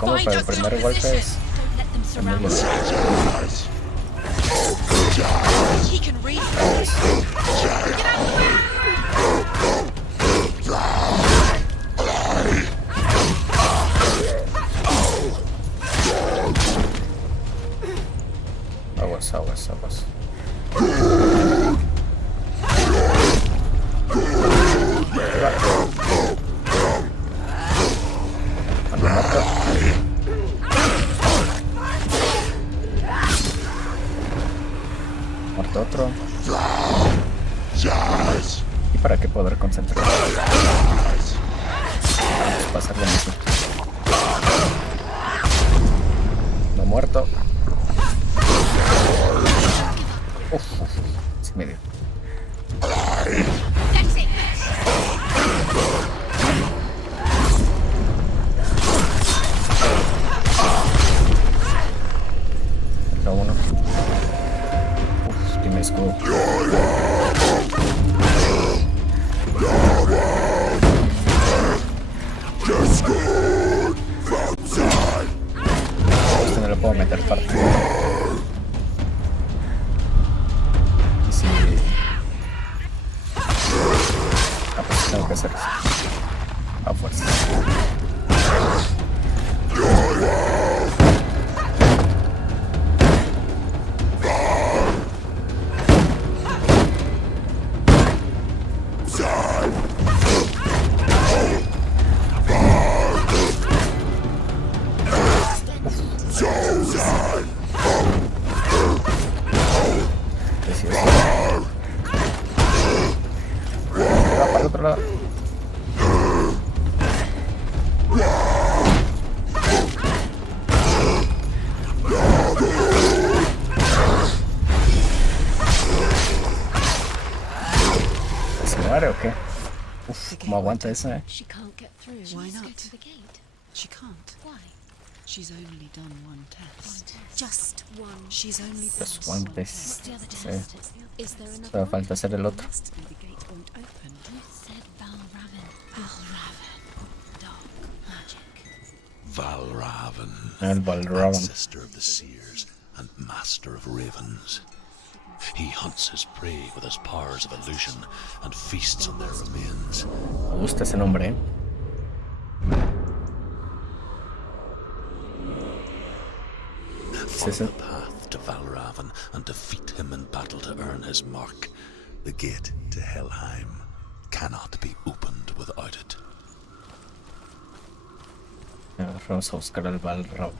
como, pero el primer golpe es muy lento. Aguas, aguas, aguas. Muerto otro. Y para qué poder concentrar. Pasar lo mismo. No muerto. Sí me dio. Falta uno. Tiene escudo. Este no lo puedo meter parte. Y si... Ah, pues tengo que hacer a fuerza. Para el otro lado. ¿Se muere o qué? Uf, ¿cómo aguanta esa, eh? She can't get through. Why not? To the gate. She can't. Why? She's only done one test. Just one. She's only Just one test. The other Sí. test. Is there another Solo falta hacer el otro. The gate won't open. You said Valraven. Valraven. Dark magic. Valraven. El Valraven. Ancestor of the seers and master of ravens. He hunts his prey with his powers of illusion and feasts on their remains. Me gusta ese nombre, eh. Follow the path to Valraven and defeat him in battle to earn his mark. The gate to Helheim cannot be opened without it. A ver, vamos a buscar el Valraven.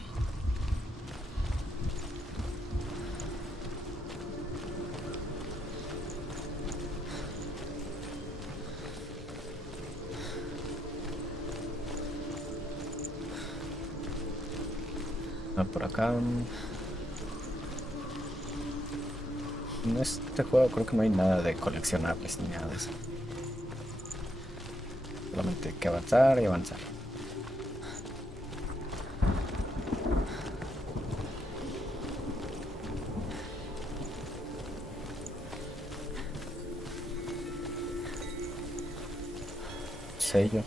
Por acá. En este juego creo que no hay nada de coleccionables ni nada de eso. Solamente hay que avanzar y avanzar. Sello.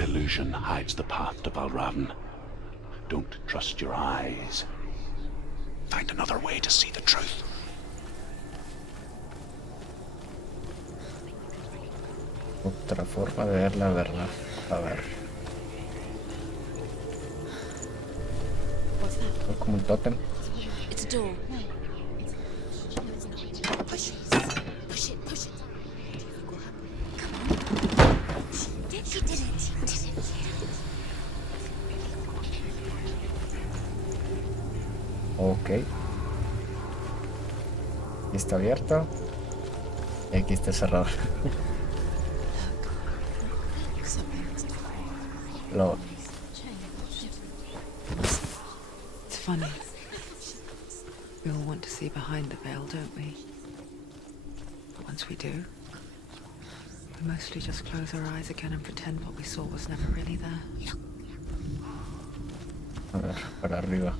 Illusion hides the path to Valraven. Don't trust your eyes. Find another way to see the truth. Otra forma de ver la verdad. A ver. What's that? Es como un tótem. It's a door. No. It's not. Push it. Push it. Push it. What do you think will happen? Come on. She did it. She did it. Ok. Aquí está abierto. Y aquí está cerrado. Lo... It's funny. We all want to see behind the veil, don't we? But once we do, we mostly just close our eyes again and pretend what we saw was never really there. A ver, para arriba.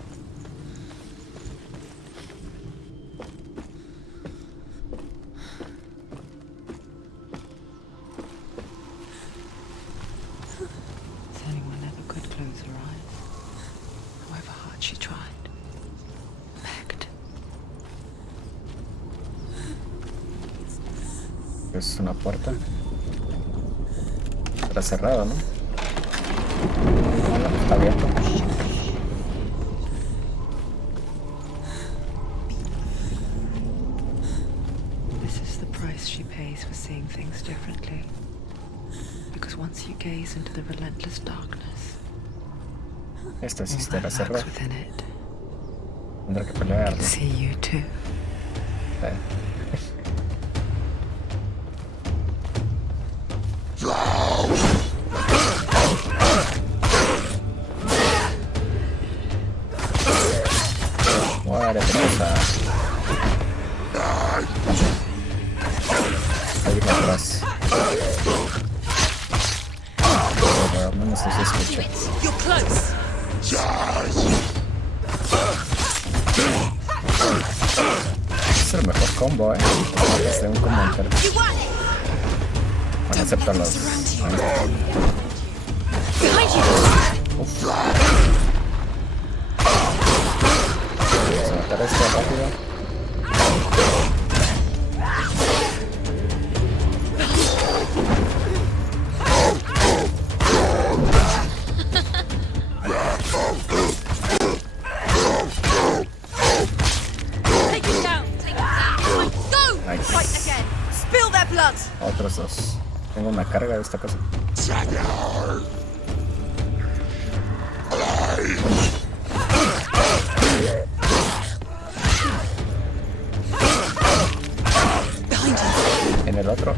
she tried. Begged. Es una puerta. Está cerrado, ¿no? No, está abierto. This is the price she pays for seeing things differently. Because once you gaze into the relentless darkness, Esta sí all estará that cerrada. lurks within it Tendrá que pelear, can ¿no? see you too. Muere, presa. Ahí va atrás. Pero al menos eso se escucha. You're close. Es el mejor combo, Es de un combo entero. You won. Bueno, excepto los... Behind you. Uf. Vamos a matar esto rápido. Take him down. Take him down. Go. Nice. Fight again. Spill their blood. Otros dos. Tengo una carga de esta cosa. Behind you. En el otro.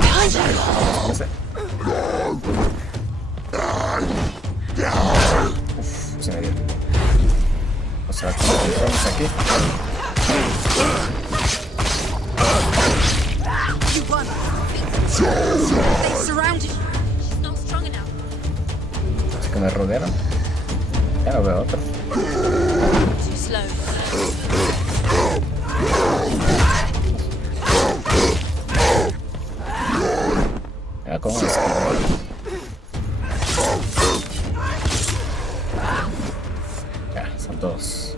Behind you. Ese. Uf, se me dio. O sea, ¿cómo entramos aquí? You won. They surrounded you. She's not strong enough. Así que me rodearon. Ya no veo otro. Too slow. Ya, ¿cómo es? Ya, son todos.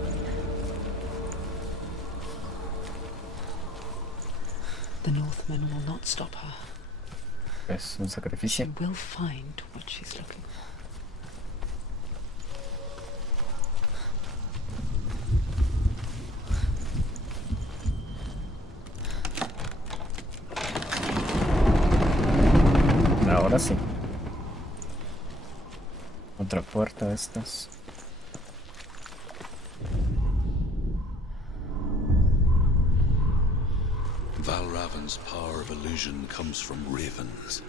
The Northmen will not stop her. Es un She sacrificio. will find what she's looking for. Ahora sí. Otra puerta de estas. Valravan's power of illusion comes from ravens.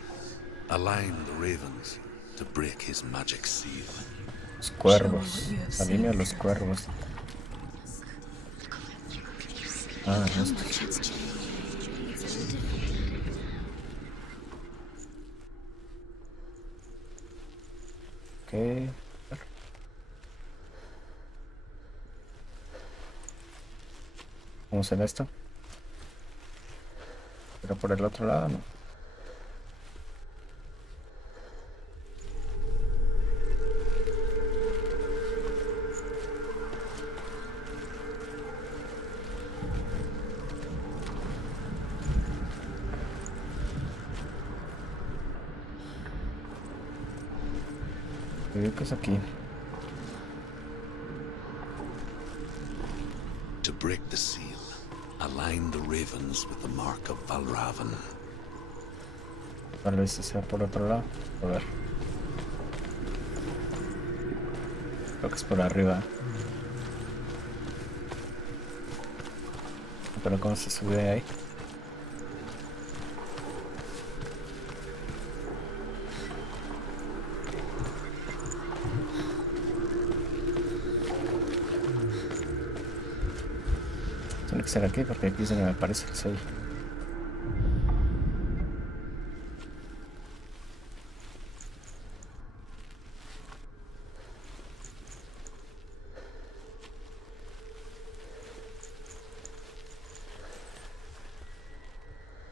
Align the ravens to break his magic seal. Los cuervos. Alinea los cuervos. Ah, estos. Ok. Vamos en esto. Pero por el otro lado no. Creo que es aquí. To break the seal, align the ravens with the mark of Valravan. Tal vez sea por otro lado. A ver. Creo que es por arriba. Pero ¿cómo se sube ahí? Tiene que ser aquí porque aquí se me aparece el sello.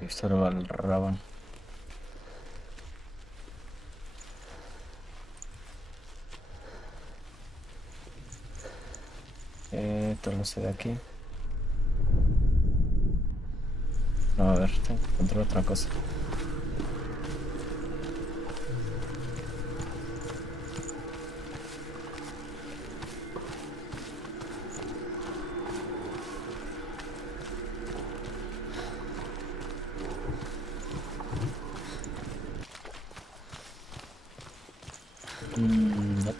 Y esto lo agarraban. Todo lo sé de aquí. No, a ver, tengo que encontrar otra cosa. No.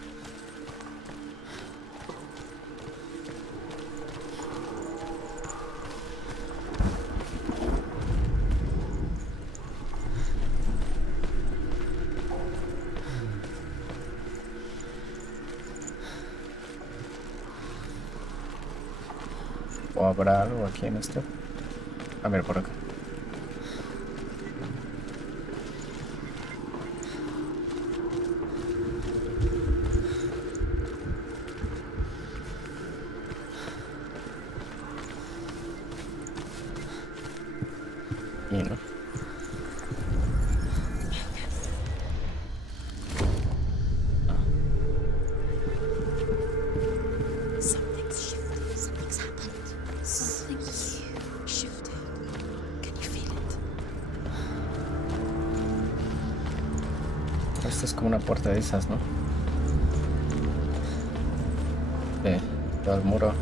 ¿O habrá algo aquí en esto? A ver, por acá. Y no. Something's shifted. Something's happened. Something huge shifted. Can you feel it? Esto es como una puerta de esas, ¿no? De todo el muro.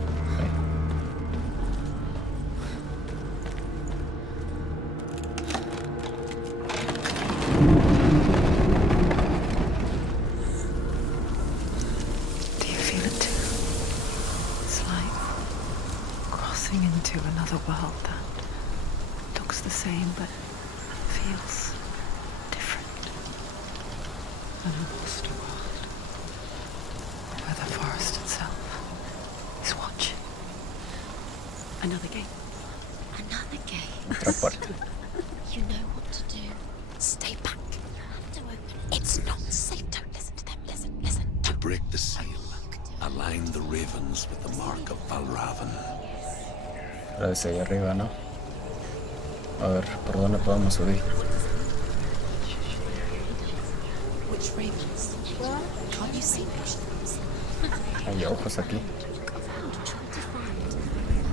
Do you feel it too? It's like crossing into another world that looks the same but feels different. An imposter world where the forest itself is watching. Another gate. Another gate. Otra puerta. You know what to do. Stay back. To open it. It's not safe. Don't listen to them. Listen. To break the seal, align the ravens with the mark of Valravan. Pero desde ahí arriba, ¿no? A ver, ¿por dónde podemos subir? Which ravens? Can't you see them? Hay ojos aquí.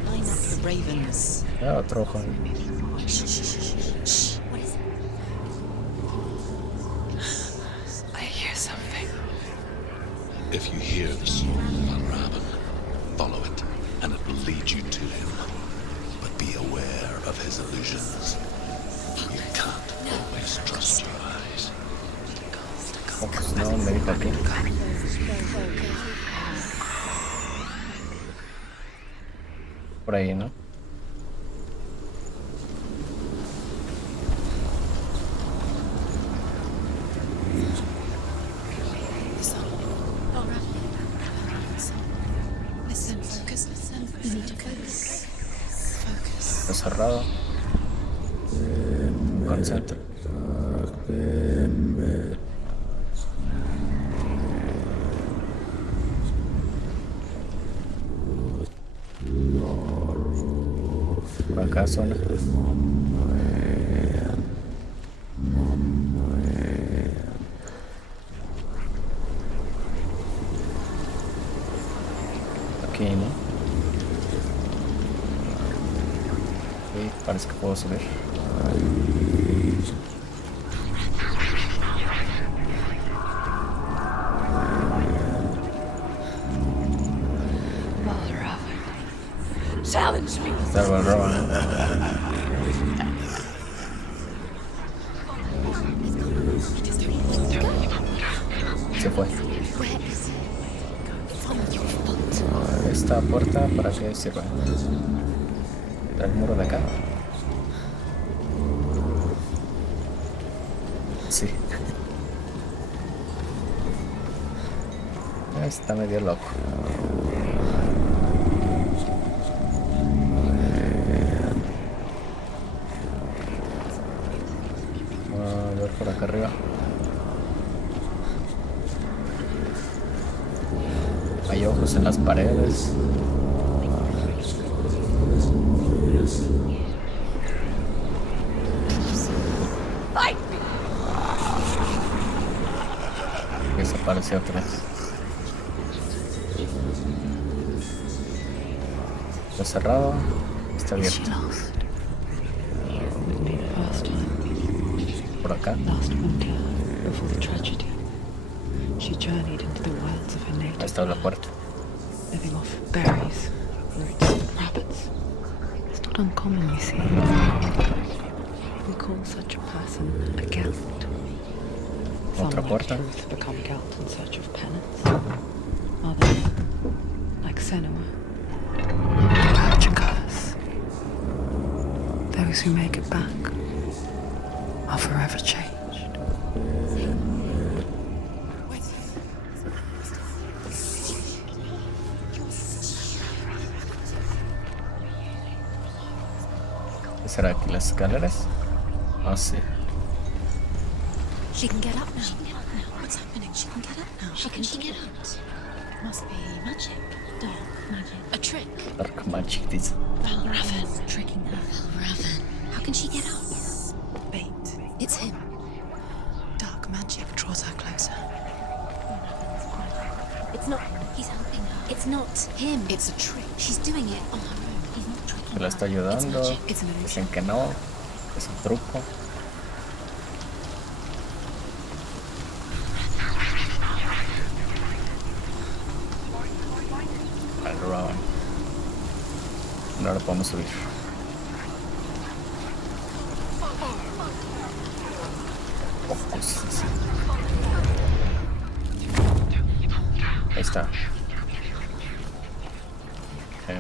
Line up the ravens. Ah, otro ojo. Shh. What is it? I hear something. If you hear the song of Valravan, follow it, and it will lead you to him. But be aware of his illusions. You can't always trust your eyes. Ojos, no, me dijo aquí. Por ahí, ¿no? Listen, focus. You need to focus. Está cerrado. Concentra. Por acá suena. Aquí, ¿no? Sí, parece que puedo subir. Challenge me. Está el Valravan. Se fue. Where is it? From your foot. Esta puerta, ¿para qué sirve? ¿El muro de acá? Sí. Está medio loco. A ver por acá arriba. Hay ojos en las paredes. Fight me. Desapareció otra vez. Está cerrado. Está Is she abierto. lost? Wouldn't be the first time. Por acá. Last winter, before the tragedy, she journeyed into the wilds of her Ahí native está la land, puerta. living off berries, roots, and rabbits. It's not uncommon, you see. We call such a person a gelt. Some, Otra like puerta. Truth, become gelt in search of penance. Others, like Senua, purge a curse. Those who make it back are forever changed. ¿Qué será aquí? ¿Las escaleras? Ah, sí. She can get up now. What's happening? She can get up now. How can she get up? Must be magic. Dark magic. A trick. Dark Magic dice. Valravan tricking her. Valravan. How can she get up? Bait. It's him. Dark magic draws her closer. It's not. He's helping her. It's not him. It's a trick. She's doing it on her own. He's not tricking Se la está ayudando. It's magic. It's an illusion. Dicen que no. Es un truco. Valravan. No ahora podemos subir. Ojos. Ahí está.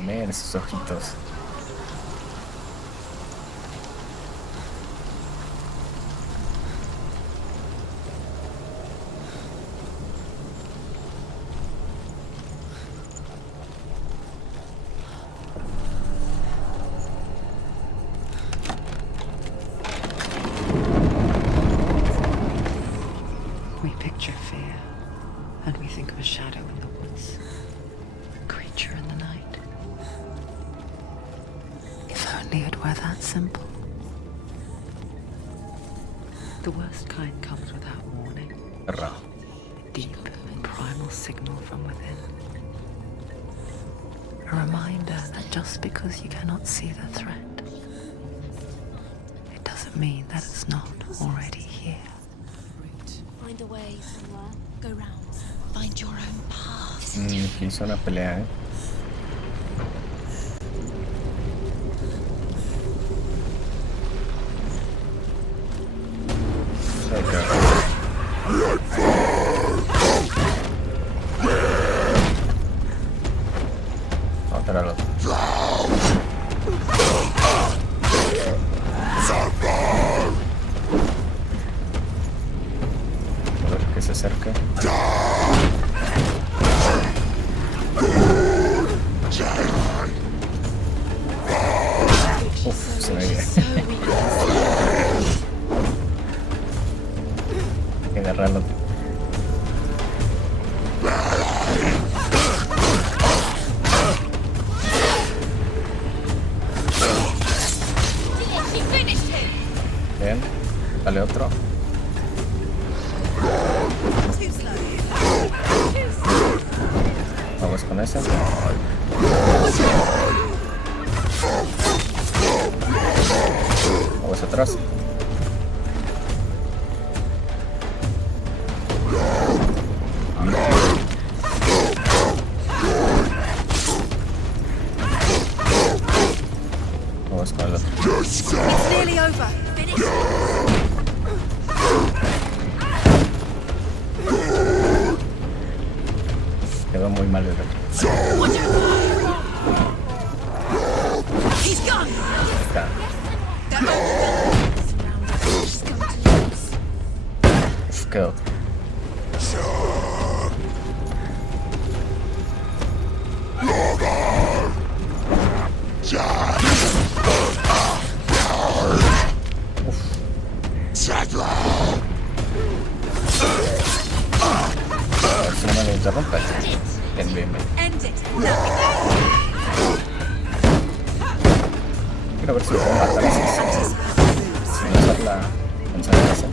Miren esos ojitos. We picture fear, and we think of a shadow in the woods, a creature in the night. If only it were that simple. The worst kind comes without warning, Cerrado. deep and primal signal from within. A reminder that just because you cannot see the threat, it doesn't mean that it's not already here. Find a way somewhere. Go round. Find your own path. Hizo una pelea, ¿eh? Otra al otro. A ver que se acerca. Uf, se me viene. Hay que agarrarlo. She finished him. Bien, dale otro. Vamos con ese. Vamos atrás. Vamos con el otro. It's nearly over. Finish him. Quedó muy mal el otro. He's gone. Está. She's going to lose. Uf, quedó otro. A ver si no me lo interrumpe. Bien, bien, bien. End it. Quiero ver si lo puedo matar así. Sin usar la concentración.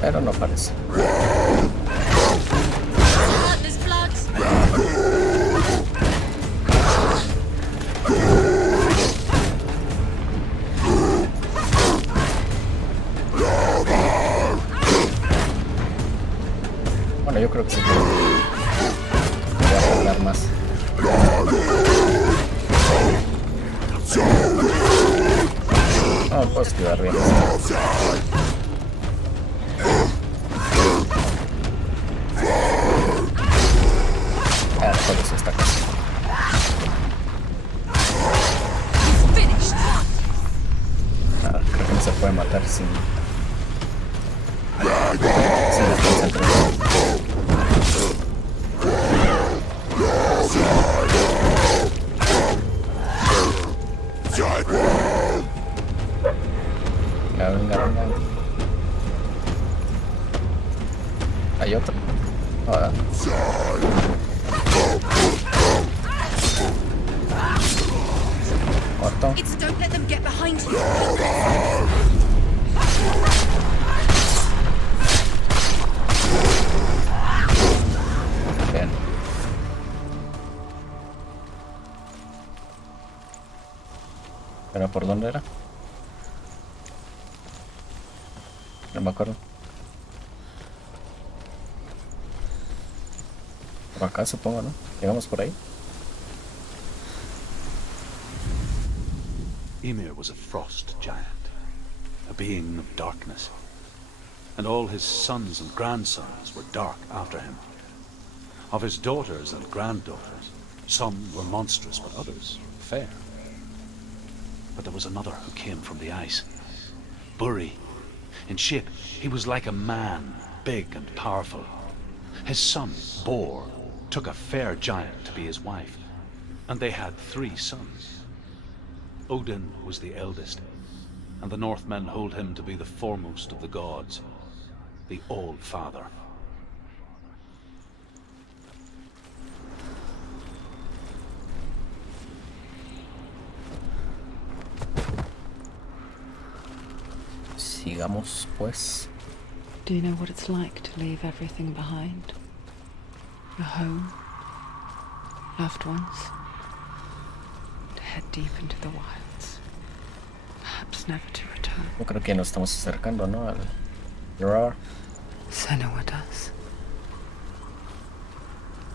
Pero no parece. There's blood. Bueno, yo creo que sí. Voy a arreglar más. No, puedo esquivar bien. Solo es esta cosa. Creo que no se puede matar sin la concentración. Venga. Hay otro. Ahora. Muerto. It's don't let them get behind you. Bien. ¿Pero por dónde era? No me acuerdo. Por acá supongo, ¿no? Llegamos por ahí. Ymir was a frost giant, a being of darkness, and all his sons and grandsons were dark after him. Of his daughters and granddaughters, some were monstrous, but others fair. But there was another who came from the ice, Buri. In shape, he was like a man, big and powerful. His son, Bor, took a fair giant to be his wife, and they had 3 sons. Odin was the eldest, and the Northmen hold him to be the foremost of the gods, the All-Father. Sigamos, pues. Do you know what it's like to leave everything behind? Your home, loved ones, to head deep into the wilds, perhaps never to return. Yo creo que nos estamos acercando, ¿no? Al Roar. Senua does.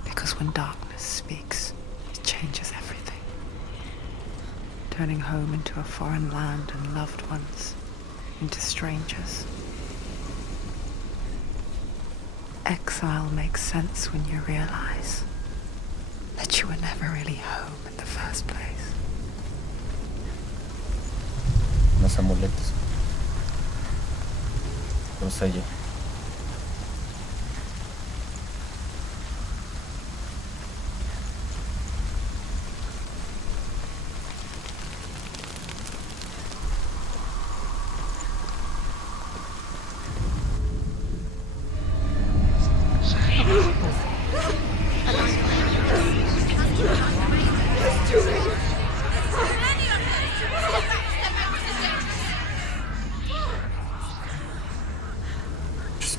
Because when darkness speaks, it changes everything. Turning home into a foreign land and loved ones into strangers. Exile makes sense when you realize that you were never really home in the first place. Unos amuletos. Un sello.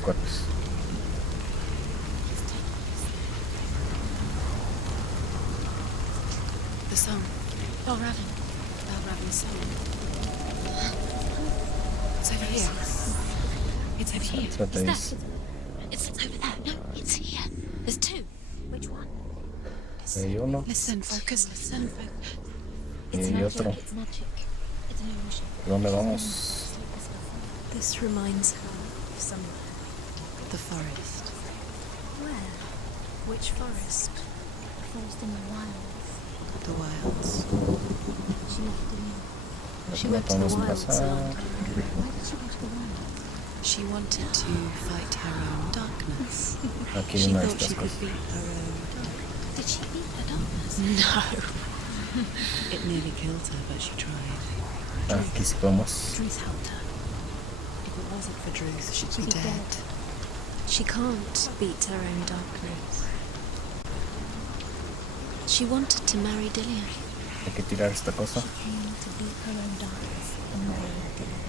Cuerpos. The song. Balraven's song. It's over here. It's over here. Trata de eso. It's over there. No, it's here. There's 2. Which one? Hay uno Listen, focus, listen, focus. y otro. It's magic. It's an illusion. ¿Dónde vamos? This reminds her of somewhere. The forest. Where? Which forest? The forest in the wilds. The wilds. She left in. She went to the Podemos wilds. pasar. Why did she go to the wilds? She wanted to fight her own darkness. Aquí She una de thought estas she could cosas. beat her own darkness. Did she beat her darkness? No. It nearly killed her, but she tried. Aquí sí podemos. Druth helped her. If it wasn't for Druth, she'd be dead. She can't beat her own darkness. She wanted to marry Dillian. Hay que tirar esta cosa. She came to beat her own darkness and marry Dillian.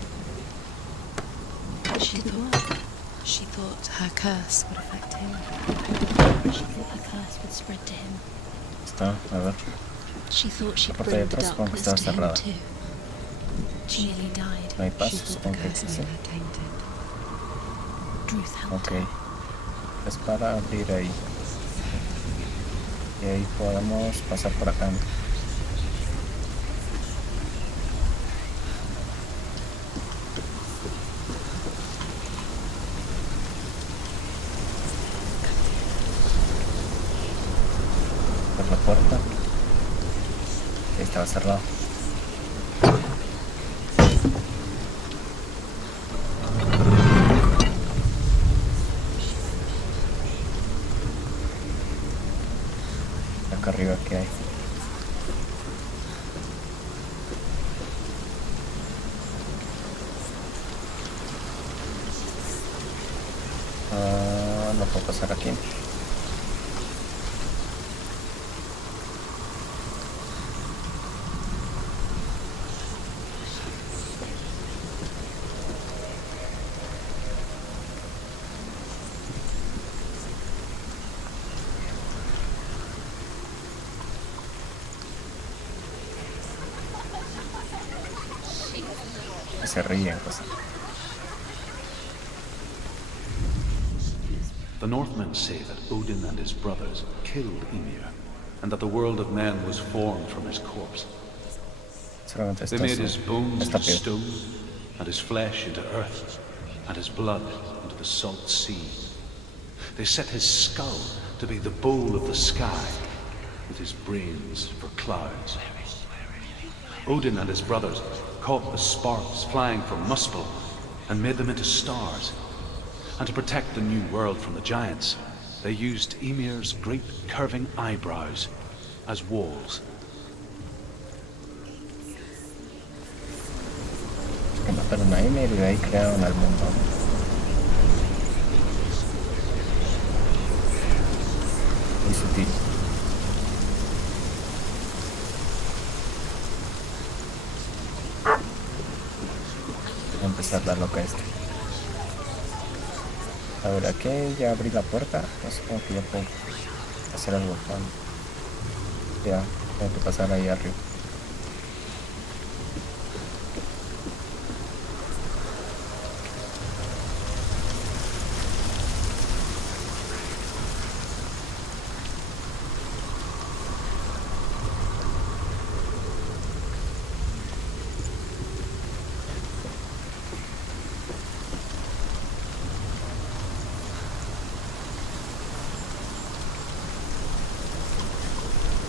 She thought her curse would affect him. A curse would spread to him. Está, a ver. She thought she'd La puerta de bring the atrás supongo que darkness estaba to him cerrada. too. She nearly died. No hay paso, She thought the supongo que curse sí. made her tainted. Druth helped Ok. her. Es para abrir ahí. Y ahí podemos pasar por acá. Por la puerta. Ahí estaba cerrado. Acá arriba, ¿qué hay? No puedo pasar aquí. Se ríen, pues. The Northmen say that Odin and his brothers killed Ymir, and that the world of men was formed from his corpse. Solamente They esto made his es bones esta into piedra. stone, and his flesh into earth, and his blood into the salt sea. They set his skull to be the bowl of the sky, with his brains for clouds. Odin and his brothers caught the sparks flying from Muspel and made them into stars. And to protect the new world from the giants, they used Ymir's great curving eyebrows as walls. Que mataron a Ymir y de ahí crearon al mundo. Muy sutil. Voy a empezar la loca esta. A ver, aquí ya abrí la puerta. No supongo que ya puedo hacer algo con... Ya, tengo que pasar ahí arriba.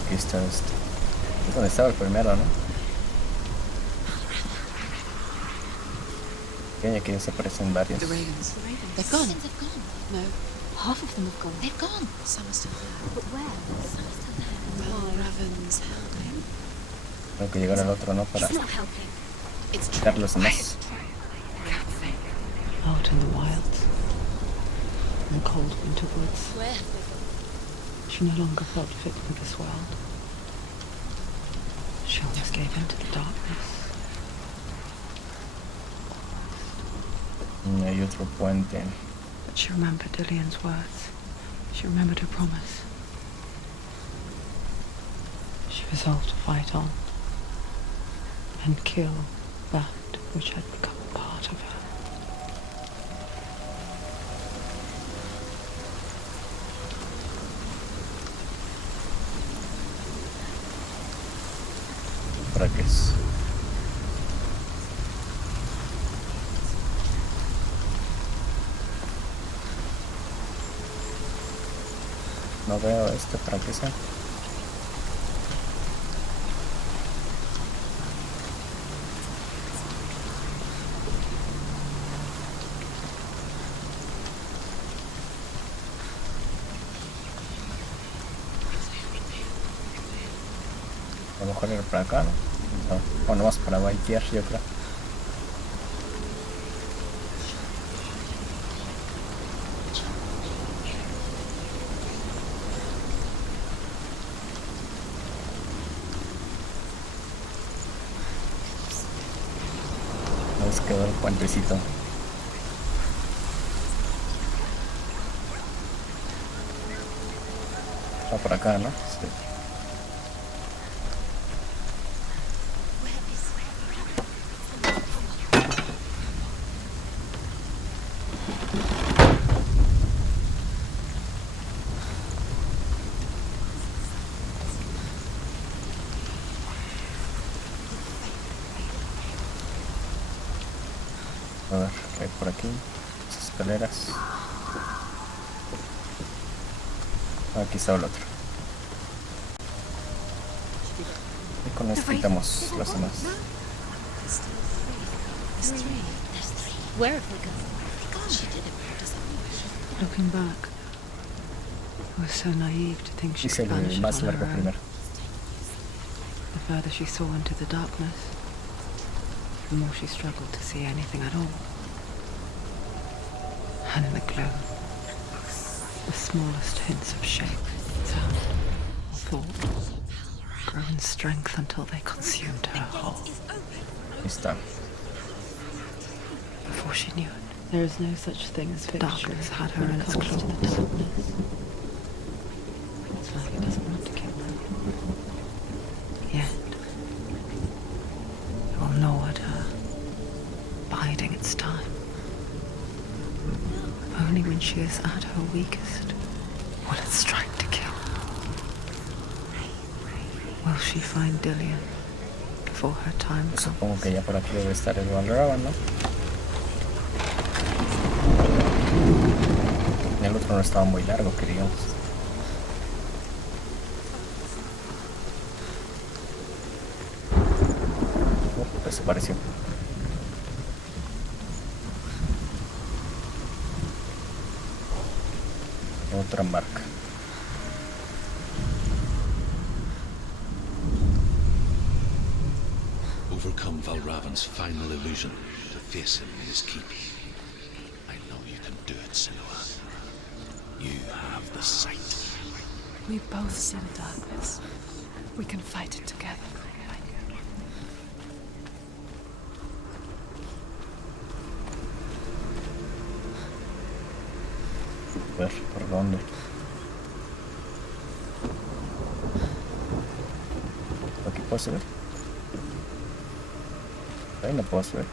Aquí está este. Es donde estaba el primero, ¿no? Ok, aquí desaparecen varios. The Ravens. They've gone. No, half of them have gone. They've gone. Some are still there. But where? Some are still there. Well, Ravens. Tengo que llegar al otro, ¿no? Para It's not helping. It's quitar los demás. Out in the wilds, in the cold winter woods, Where? she no longer felt fit for this world. She almost gave in to the darkness. Y hay otro puente. But she remembered Dillian's words. She remembered her promise. She resolved to fight on and kill that which had become part of her. ¿Para qué es? No veo este, ¿para qué sea? A lo mejor era para acá, ¿no? No, o no más para baitear, yo creo. Nos quedó el puentecito. Va por acá, ¿no? Sí. A ver, ¿qué hay por aquí? Las escaleras. Aquí está el otro. Y con esto quitamos las demás. There's three. Where have they gone? She did it. Does that mean? Looking back, I was so naive to think she Hice could banish el it más on her largo own. primero. The further she saw into the darkness, the more she struggled to see anything at all. And in the gloom, the smallest hints of shape, sound, or thought grow in strength until they consumed her whole. Ahí está. Before she knew it, there is no such thing as fiction. Darkness had her in its claws. It's like it doesn't want to kill her. Yet, it will gnaw at her, biding its time. Only when she is at her weakest will it strike to kill. Will she find Dillian before her time comes? Supongo que ya por aquí debe estar el Valravan, ¿no? El otro no estaba muy largo, que digamos. Desapareció. Otra marca. Overcome Valravan's final illusion to face him in his keep. I know you can do it, Senua. You have the sight. We both see the darkness. We can fight it together. A ver, ¿por dónde? ¿Aquí puedo subir? Ahí no puedo subir.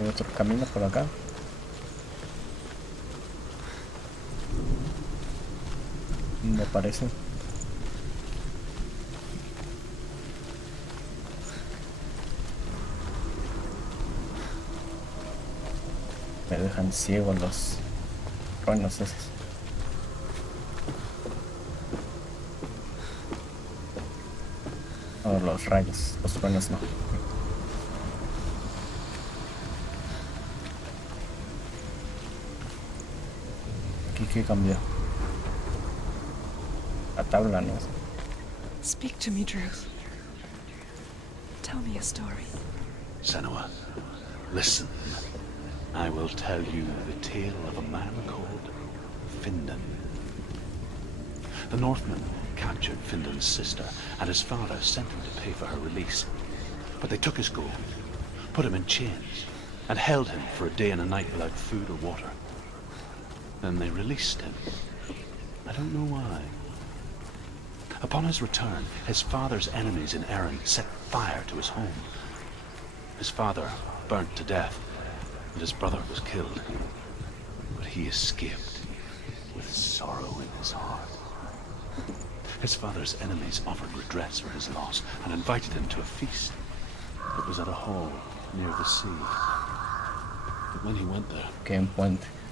Hay otro camino por acá. Me parece. Me dejan ciego los truenos esos. No, los rayos, los truenos no. Aquí qué cambió. La tabla, ¿no? Speak to me, Druth. Tell me a story. Senua, listen. I will tell you the tale of a man called Findan. The Northmen captured Findan's sister, and his father sent him to pay for her release. But they took his gold, put him in chains, and held him for a day and a night without food or water. Then they released him. I don't know why. Upon his return, his father's enemies in Erin set fire to his home. His father burnt to death, and his brother was killed. But he escaped with sorrow in his heart. His father's enemies offered redress for his loss and invited him to a feast. It was at a hall near the sea. But when he went there,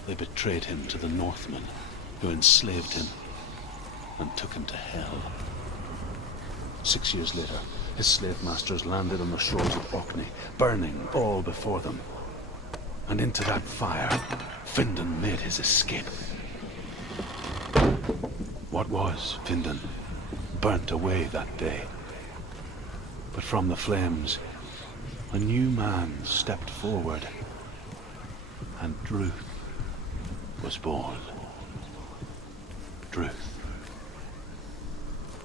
they betrayed him to the Northmen, who enslaved him and took him to hell. 6 years later, his slave masters landed on the shores of Orkney, burning all before them. And into that fire, Findan made his escape. What was Findan burnt away that day. But from the flames, a new man stepped forward, and Druth was born. Druth.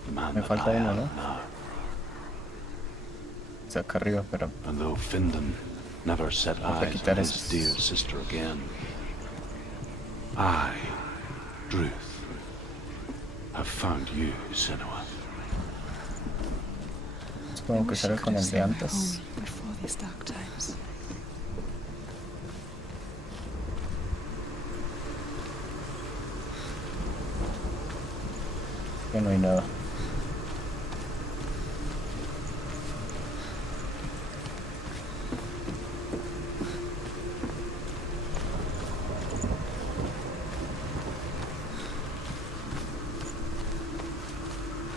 the man Me that falta I uno, am ¿no? now. O sea, acá arriba, pero And though Findan never set Voy a eyes quitar on his esos. dear sister again, I, Druth, have found you, Senua. supongo que será con el de antes. Before these dark times. Ya no hay nada.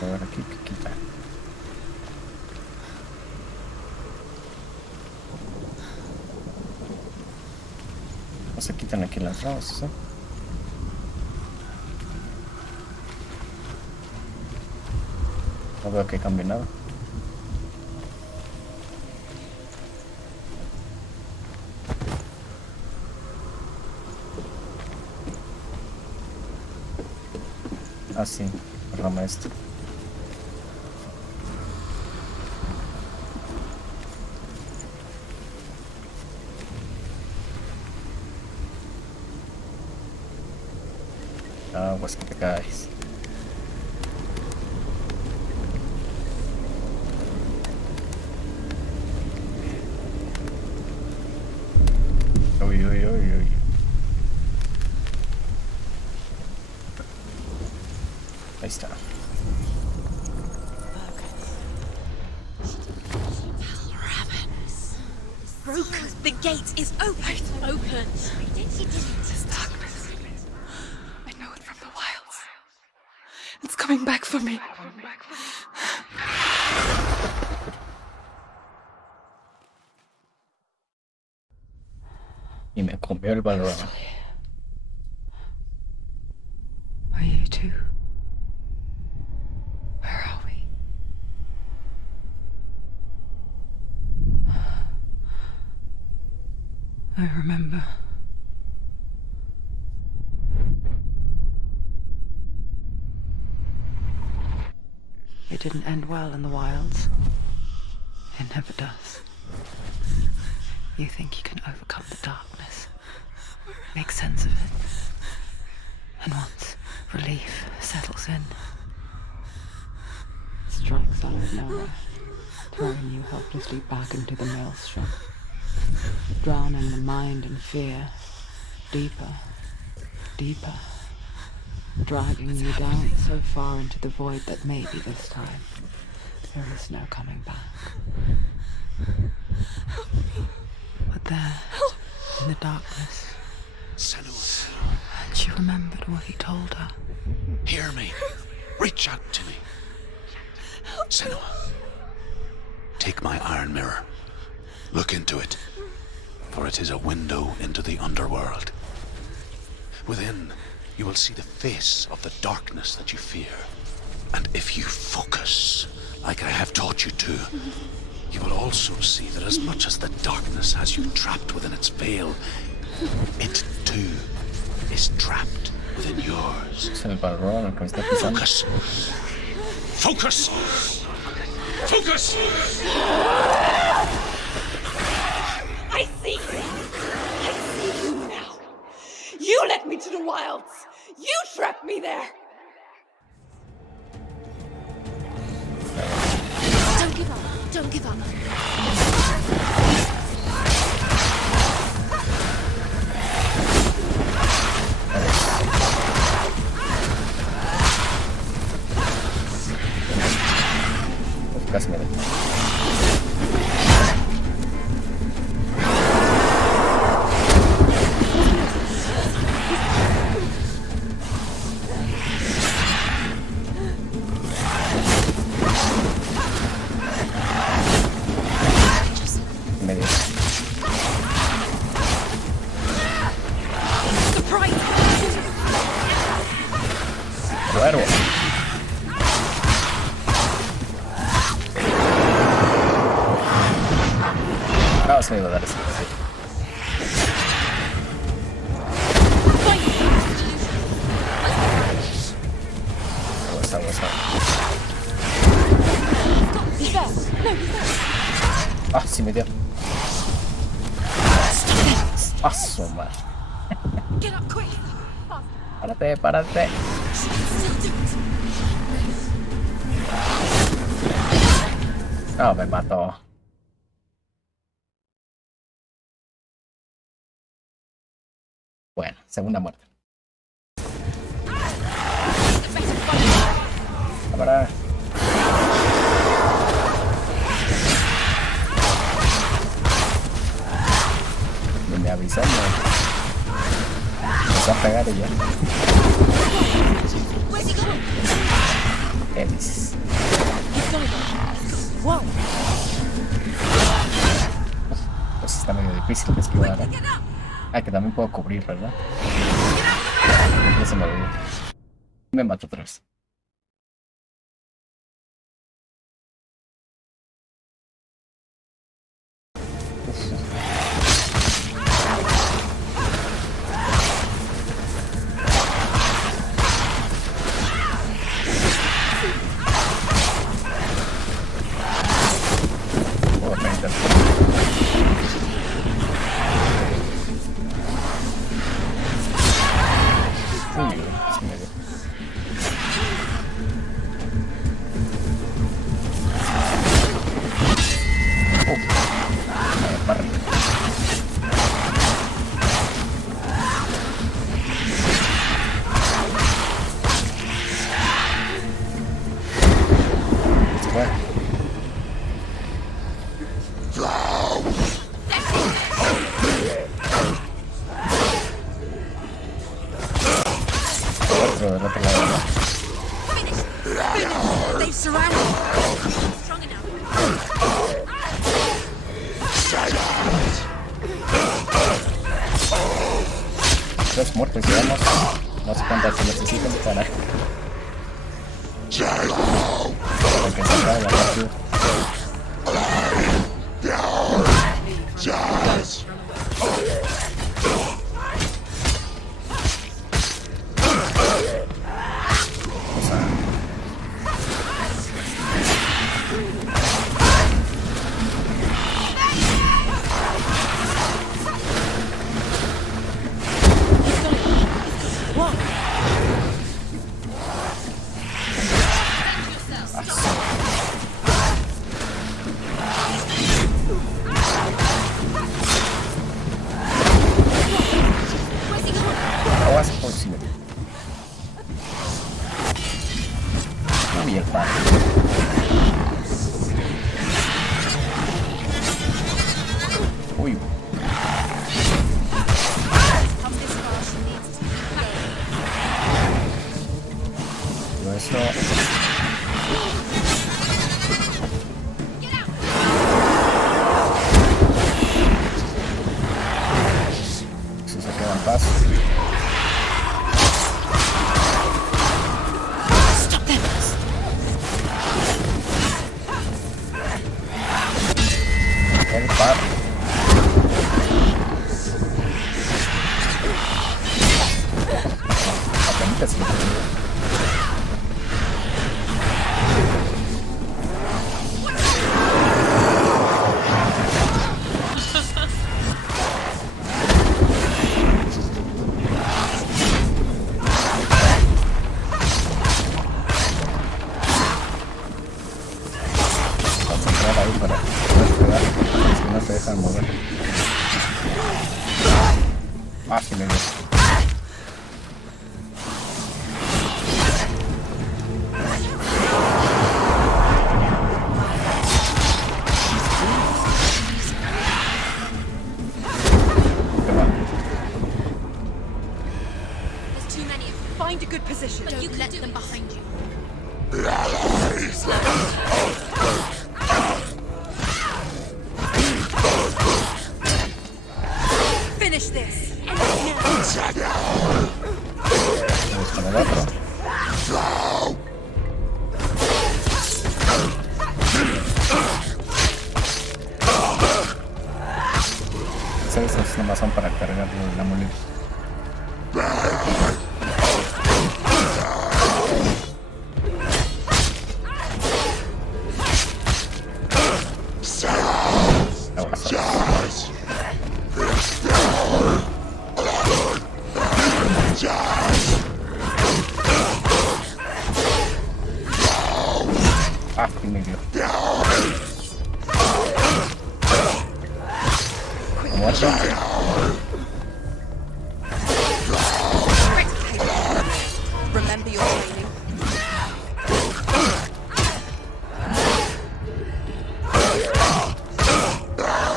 A ver aquí qué quita. No se quitan aquí las ramas, ¿sí? No veo que cambie nada. Ah, sí, la rama esta. Aguas que te caes. Uy, uy, uy, uy. Ahí está. Broken. The gate is open. Open. This darkness. I know it from the wilds. It's coming back for me. Y me comió el balón. Are you too? Where are we? I remember. It didn't end well in the wilds. It never does. You think you can overcome the darkness, make sense of it, and once relief settles in, it strikes out of nowhere, throwing you helplessly back into the maelstrom, drowning the mind in fear, deeper, deeper, dragging you down so far into the void that maybe this time there is no coming back. But there, in the darkness, Senua, and she remembered what he told her. hear me. Reach out to me. Senua, take my iron mirror. Look into it, for it is a window into the underworld. Within, you will see the face of the darkness that you fear. And if you focus, like I have taught you to, you will also see that as much as the darkness has you trapped within its veil, it too is trapped within yours. Es el balón el que me está pisando. Focus! Focus! Focus! I see you! I see you now! You led me to the wilds! You trapped me there! Don't give up. Don't give up. Casi me da. me dio. Paso, madre. Get up quick! Párate, párate. No, me mató. Bueno, segunda muerte. Cámara. Ni me avisó, me empezó a pegar y ya. ¿Qué dices? Pues está medio difícil de esquivar. Ah, que también puedo cubrir, ¿verdad? Ya se me olvidó. Me mató otra vez. Puedo prender. Uy, sí me dio. Barra. Bueno. Otro del otro lado. They've surrounded me. Strong enough. Tres muertes, digamos. No sé cuántas se necesitan para que se acabe la partida. Aguas por si me dio. Uy, el padre. Uy. Yo eso. Si se queda en paz. El par. Apenitas se me quedó. Concentrar ahí para poder pegar, si no se dejan mover. Ah, sí me dio. ¿Qué va? There's too many of them. Find a good position. But don't let them behind you. Finish this. Vamos con el otro. Esas nomás son para cargar la molina. hirió. ¿Muerto? Remember your training.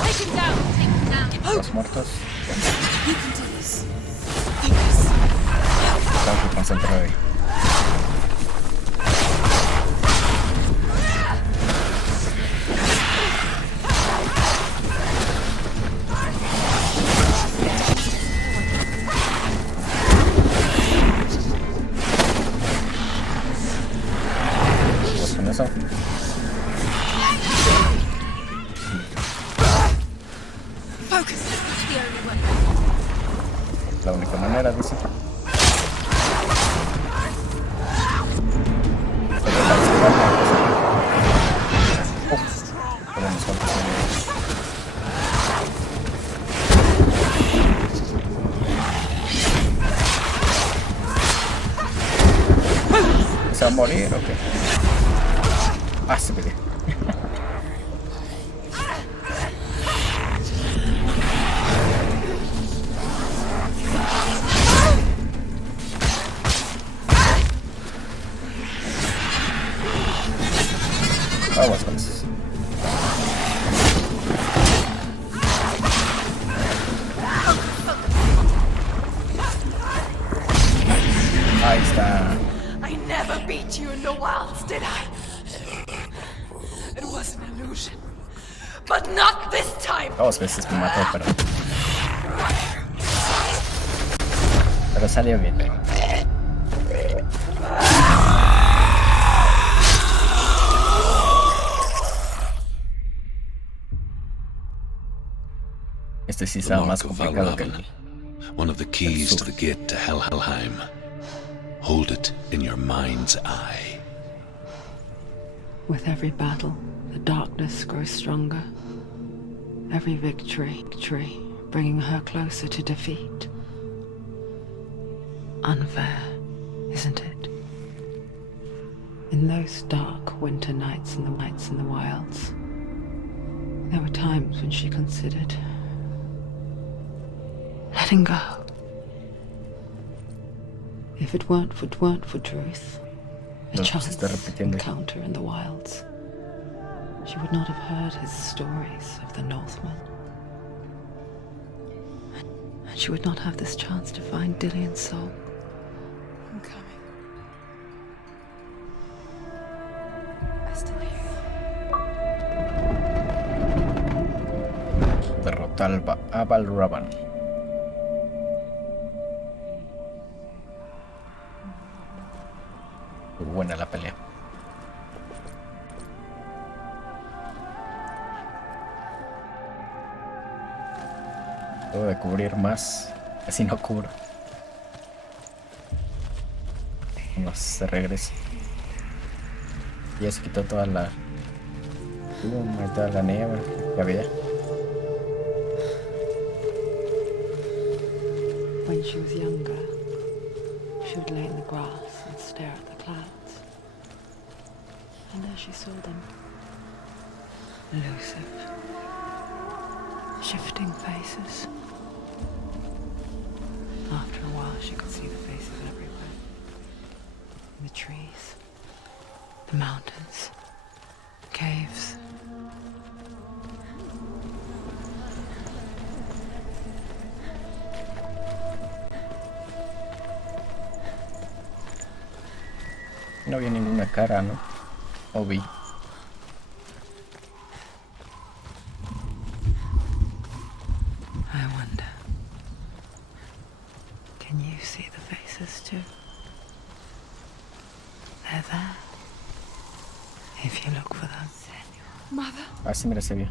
Take him down. Dos muertos. You can do this. Focus. Tengo que concentrar ahí. Pues con eso. Focus. That's the only way. La única manera, dice. Podemos continuar. ¿Se va a morir o qué? Ah, se ve. Aguas con eso. Ahí está. I never beat you in the wilds, did I? It was an illusion. But not this time! Dos veces me mató, pero salió bien. Este sí The está más mark of complicado que Valravan, one of the keys to the gate to Helheim. Hold it in your mind's eye. With every battle, the darkness grows stronger. Every victory, bringing her closer to defeat. Unfair, isn't it? In those dark winter nights in the wilds, there were times when she considered letting go. If it weren't for Druth, a chance encounter in the wilds, she would not have heard his stories of the Northmen. And she would not have this chance to find Dillion's soul. I'm coming. I still hear you. Derrotar a Valravan. Muy buena la pelea. Debo de cubrir más. Así no cubro. Vamos, se regresa. Ya se quitó toda la... toda la nieve que había. When she was younger, she would lay in the grass and stare at the clouds. And as she saw them, elusive, shifting faces. After a while, she could see the faces everywhere. In the trees, the mountains, the caves. No había ninguna cara, ¿no? O vi. I wonder, can you see the faces too? They're there. If you look for them. Mother? Ah, sí, mira, se vio.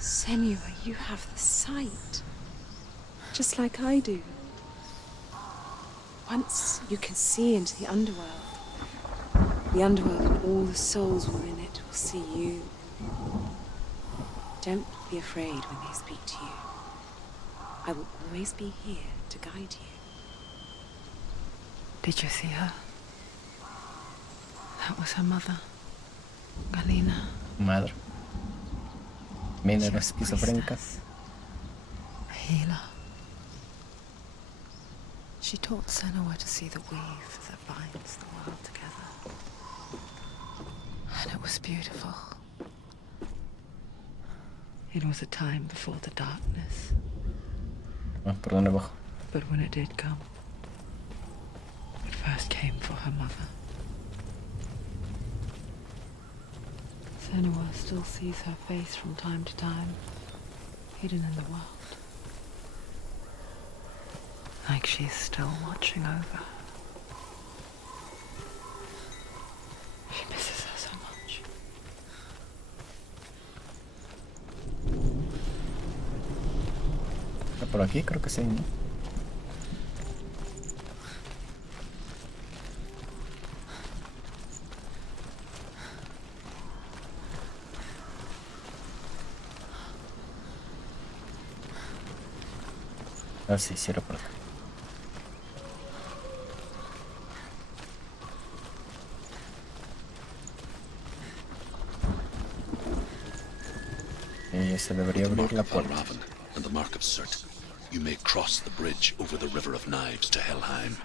Senua, you have the sight. Just like I do. Once you can see into the underworld. The underworld and all the souls who are in it will see you. Don't be afraid when they speak to you. I will always be here to guide you. Did you see her? That was her mother, Galina. Madre. También She era was a esquizofrénica. priestess, a healer. She taught Senua to see the weave that binds the world together. And it was beautiful. It was a time before the darkness. Ah, ¿por dónde bajo? But when it did come, it first came for her mother. Senua still sees her face from time to time, hidden in the world. Like she's still watching over her. She misses her so much. Por aquí creo que sí, ¿no? A ver si hiciera por acá. Se debería abrir la puerta. Valravan and the mark of Surt, you may cross the bridge over the River of Knives to Helheim.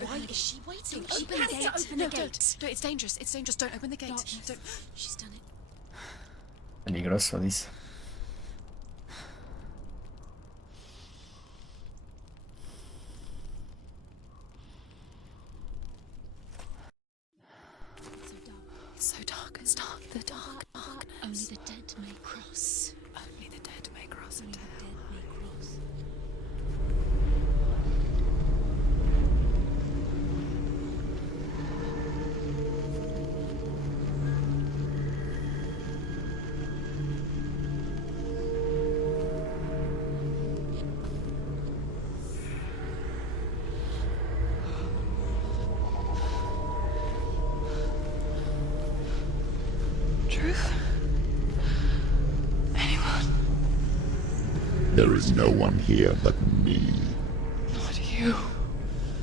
Why is she waiting? Don't Open the gate. open the No, gate. don't. No, it's dangerous. It's dangerous. Don't open the gate. No. Don't. She's done it. Peligroso, dice. It's so dark. It's dark. The darkness. Only the dead may cross. Only the dead may cross into hell. Truth? Anyone? There is no one here but me. Not you.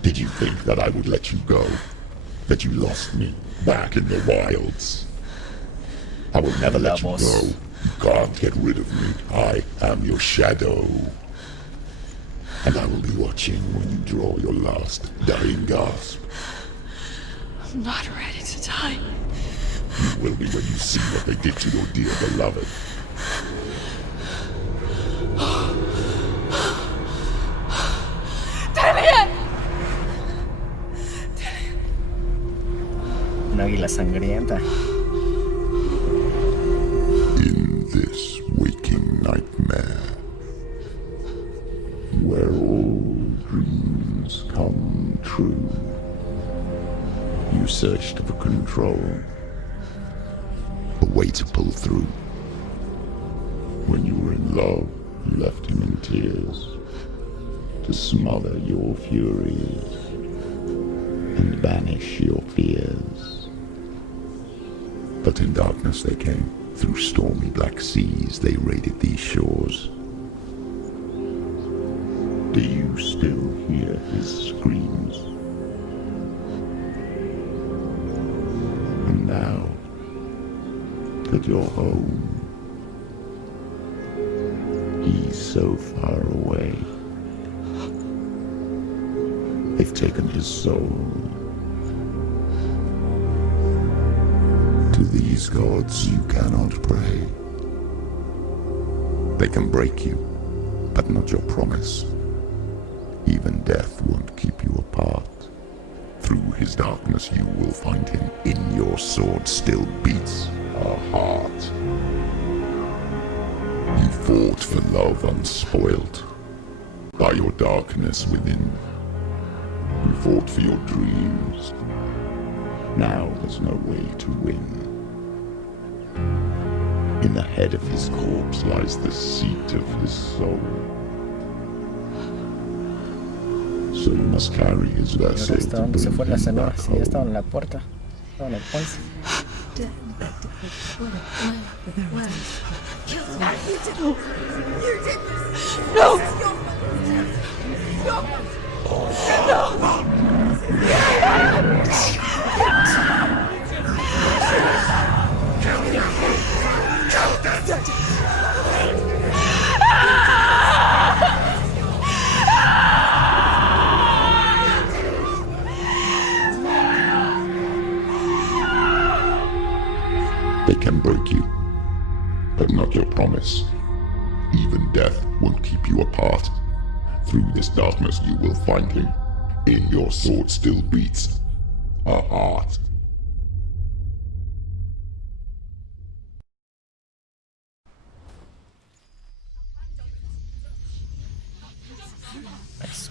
Did you think that I would let you go? That you lost me back in the wilds? I will never let you go. You can't get rid of me. I am your shadow. And I will be watching when you draw your last dying gasp. I'm not ready to die. You will be when you see what they did to your dear beloved. Una águila sangrienta. In this waking nightmare, where all dreams come true, you searched for control, a way to pull through. When you were in love, you left him in tears, to smother your furies and banish your fears. But in darkness they came, through stormy black seas they raided these shores. Do you still hear his screams? And now that you're home, he's so far away. They've taken his soul. To these gods you cannot pray. They can break you, but not your promise. Even death won't keep you apart. Through his darkness you will find him. In your sword still beats a heart. You fought for love unspoilt by your darkness within. You fought for your dreams. Now there's no way to win. In the head of his corpse lies the seat of his soul. So you must carry his ¿Y ahora vessel hasta to dónde se bring fue la him Senua? back Sí, ya estaba home. en la puerta. Estaba en el puente. You did this! No! This is your fault! No! They can break you, but not your promise. Even death won't keep you apart. Through this darkness you will find him. In your sword still beats a heart.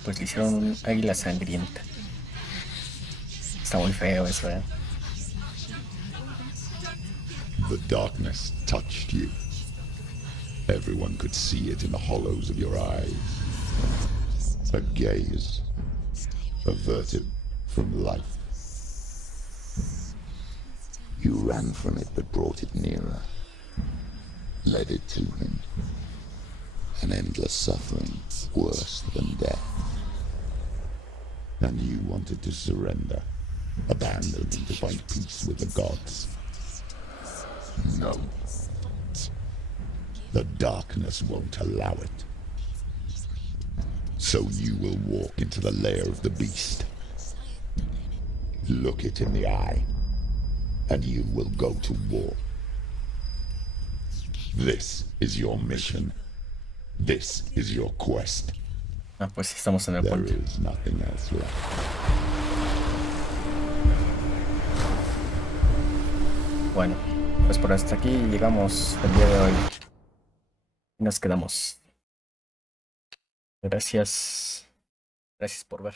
Pues le hicieron un águila sangrienta. Está muy feo eso, ¿eh? The darkness touched you. Everyone could see it in the hollows of your eyes. A gaze averted from life. You ran from it but brought it nearer. Led it to him. An endless suffering worse than death. And you wanted to surrender. Abandon him to find peace with the gods. No. The darkness won't allow it. So you will walk into the lair of the beast. Look it in the eye, and you will go to war. This is your mission. This is your quest. Ah, pues sí, estamos en el There puente. is nothing else left. Bueno, pues por hasta aquí llegamos el día de hoy. Y nos quedamos. Gracias. Gracias por ver.